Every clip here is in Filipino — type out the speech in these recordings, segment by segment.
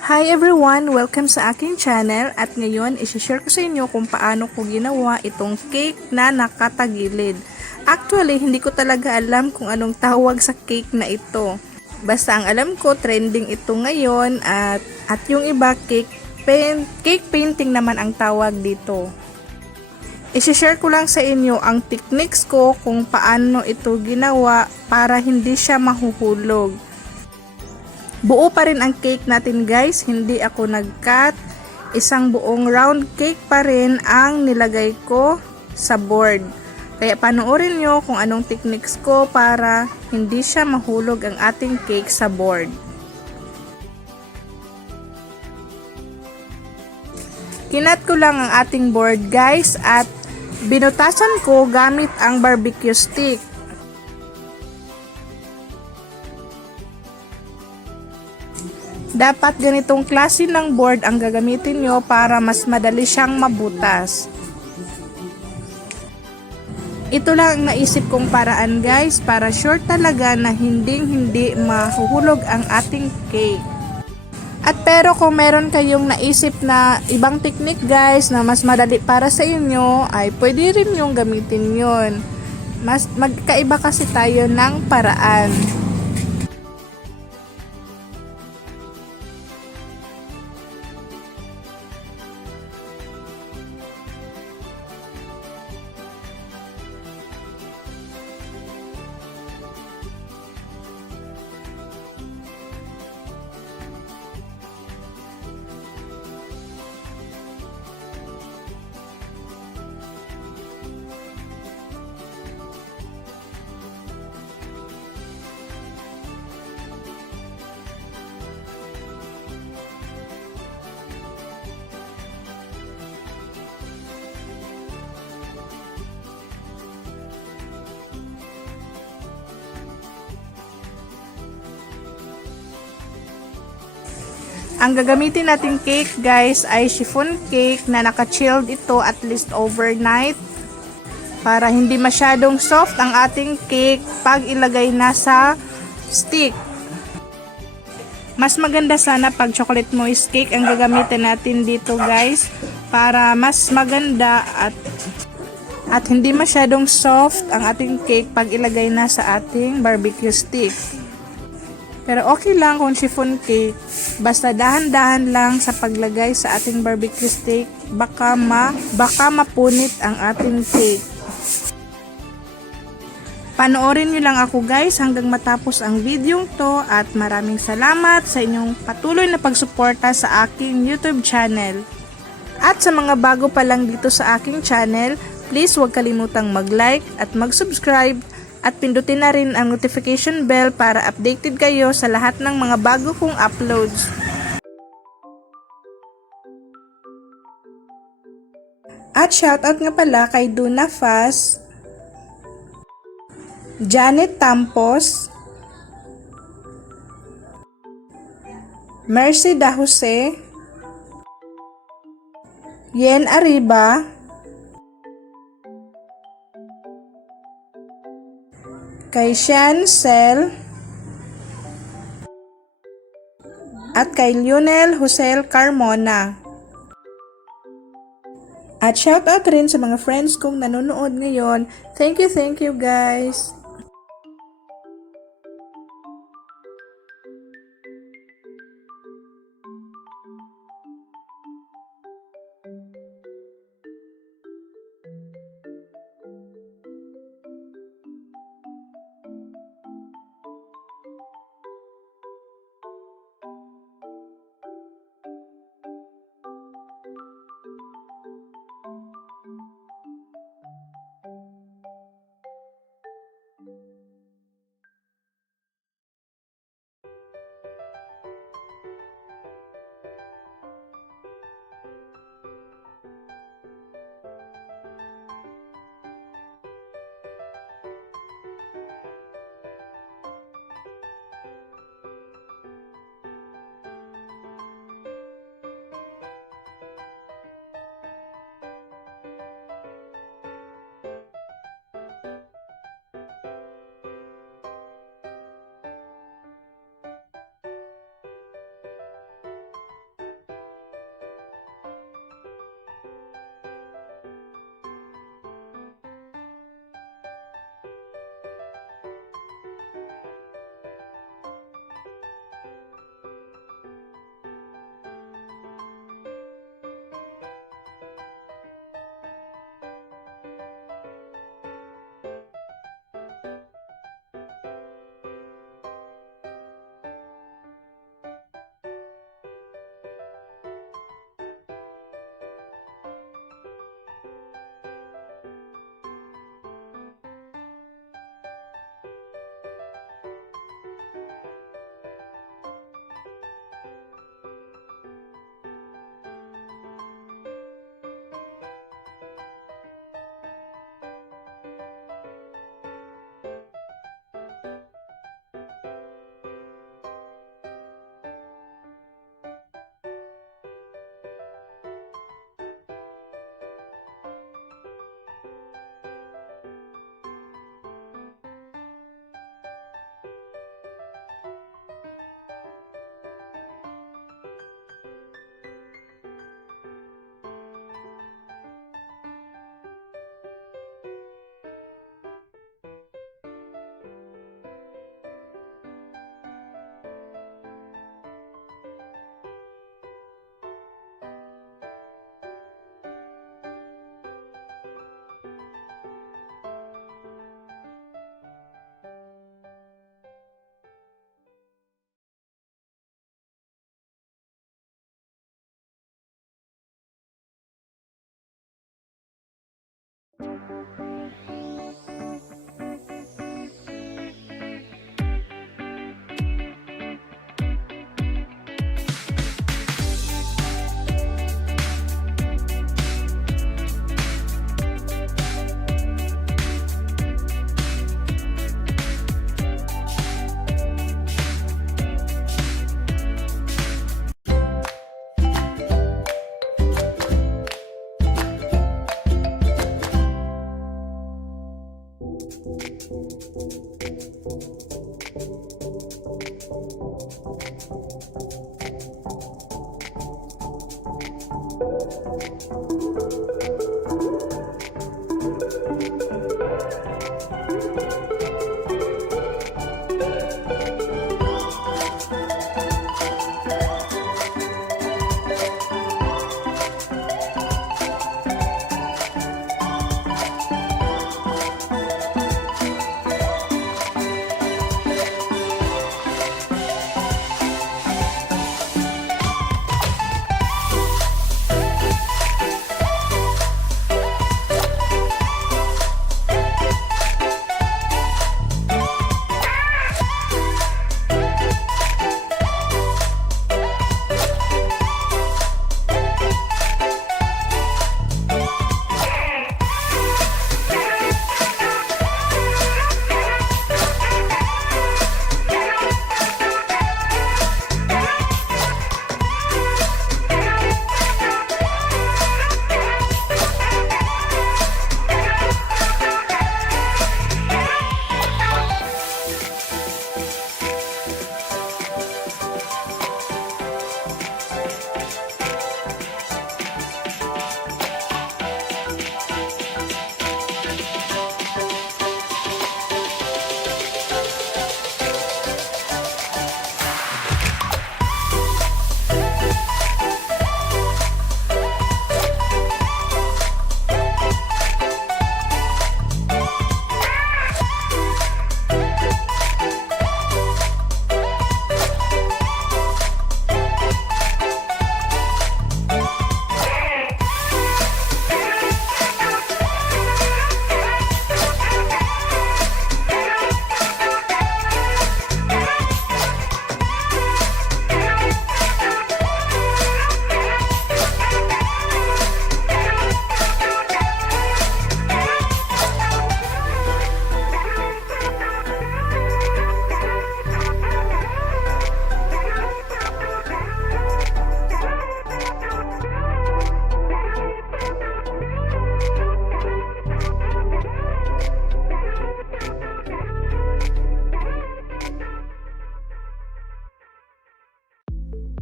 Hi everyone! Welcome sa aking channel at ngayon isi-share ko sa inyo kung paano ko ginawa itong cake na nakatagilid. Actually, hindi ko talaga alam kung anong tawag sa cake na ito. Basta ang alam ko, trending ito ngayon at yung iba cake painting naman ang tawag dito. Isi-share ko lang sa inyo ang techniques ko kung paano ito ginawa para hindi siya mahuhulog. Buo pa rin ang cake natin guys, hindi ako nag-cut. Isang buong round cake pa rin ang nilagay ko sa board. Kaya panoorin nyo kung anong techniques ko para hindi siya mahulog ang ating cake sa board. Kinat ko lang ang ating board guys at binutasan ko gamit ang barbecue stick. Dapat ganitong klase ng board ang gagamitin nyo para mas madali siyang mabutas. Ito lang ang naisip kong paraan guys para sure talaga na hindi mahuhulog ang ating cake. At pero kung meron kayong naisip na ibang technique guys na mas madali para sa inyo ay pwede rin yung gamitin yun. Mas magkaiba kasi tayo ng paraan. Ang gagamitin nating cake guys ay chiffon cake na naka-chilled ito at least overnight para hindi masyadong soft ang ating cake pag ilagay na sa stick. Mas maganda sana pag chocolate moist cake ang gagamitin natin dito guys para mas maganda at hindi masyadong soft ang ating cake pag ilagay na sa ating barbecue stick. Pero okay lang kung chiffon cake, basta dahan-dahan lang sa paglagay sa ating barbecue stick, baka mapunit ang ating cake. Panoorin nyo lang ako guys hanggang matapos ang video to at maraming salamat sa inyong patuloy na pagsuporta sa aking YouTube channel. At sa mga bago pa lang dito sa aking channel, please huwag kalimutang mag-like at mag-subscribe. At pindutin na rin ang notification bell para updated kayo sa lahat ng mga bago kong uploads. At shoutout nga pala kay Duna Faz, Janet Tampos, Mercy Da Jose, Yen Arriba, kay Sean Cel, at kay Lionel Josel Carmona. At shoutout rin sa mga friends kong nanonood ngayon. Thank you guys!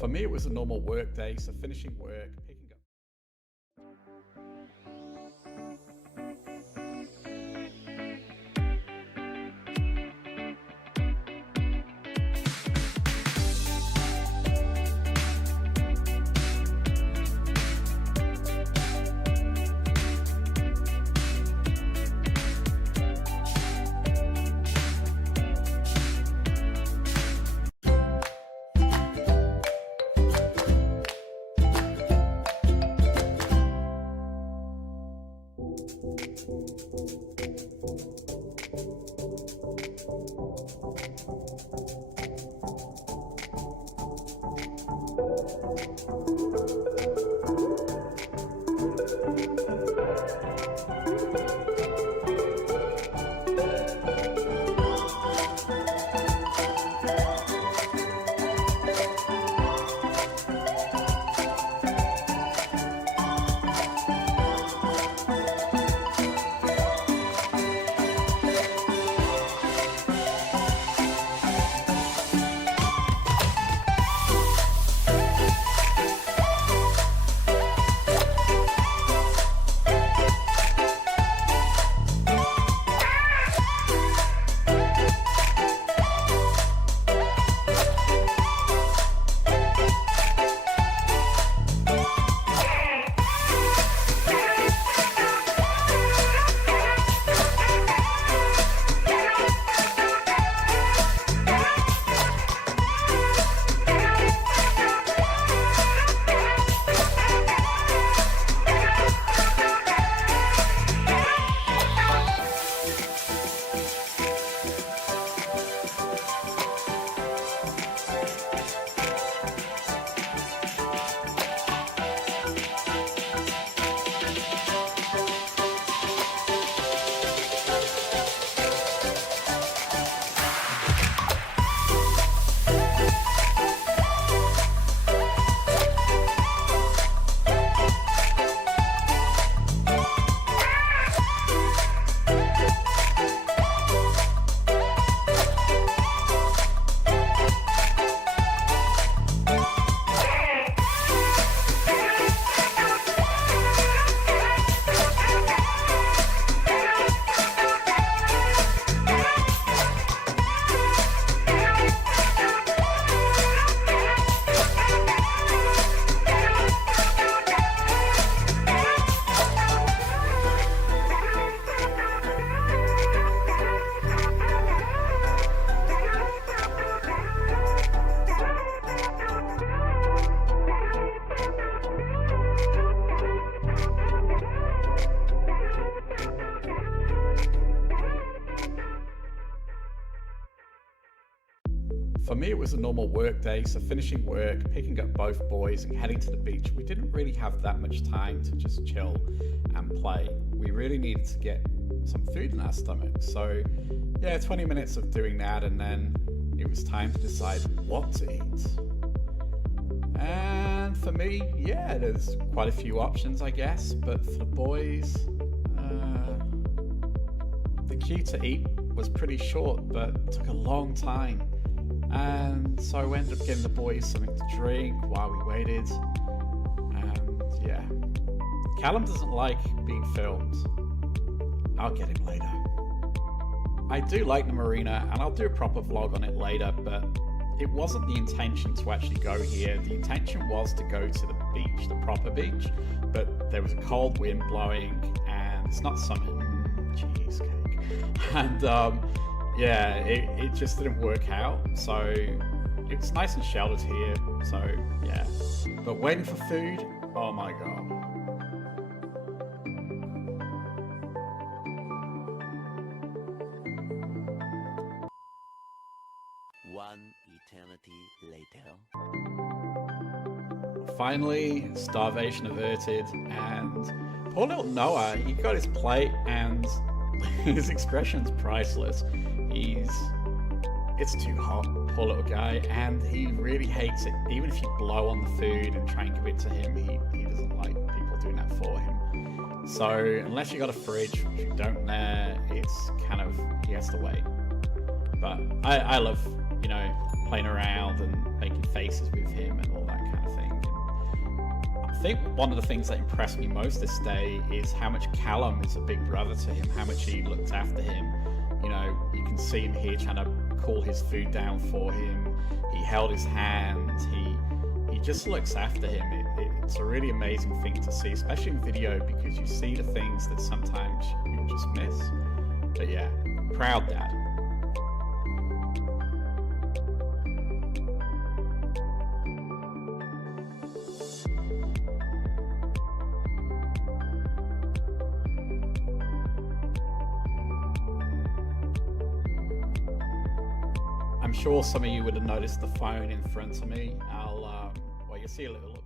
For me, it was a normal work day, so finishing work, picking up. For me, it was a normal work day, so finishing work, picking up both boys and heading to the beach. We didn't really have that much time to just chill and play. We really needed to get some food in our stomach. So yeah, 20 minutes of doing that, and then it was time to decide what to eat. And for me, yeah, there's quite a few options, I guess, but for the boys, the queue to eat was pretty short, but took a long time. And so I ended up getting the boys something to drink while we waited. And yeah, Callum doesn't like being filmed. I'll get him later. I do like the marina, and I'll do a proper vlog on it later, but it wasn't the intention to actually go here. The intention was to go to the beach, the proper beach, but there was a cold wind blowing, and it's not summer, cheesecake. And yeah, it just didn't work out. So it's nice and sheltered here. So yeah, but waiting for food, oh my god. One eternity later. Finally, starvation averted, and poor little Noah, he got his plate, and his expression's priceless. It's too hot, poor little guy, and he really hates it. Even if you blow on the food and try and give it to him, he doesn't like people doing that for him. So unless you got a fridge, which you don't there, it's kind of, he has to wait. But I love you know, playing around and making faces with him and all that kind of thing. And I think one of the things that impressed me most this day is how much Callum is a big brother to him, how much he looked after him. You know, you can see him here trying to cool his food down for him. He held his hand. He just looks after him. It's a really amazing thing to see, especially in video, because you see the things that sometimes you'll just miss. But yeah, proud dad. I'm sure some of you would have noticed the phone in front of me. Well, you'll see a little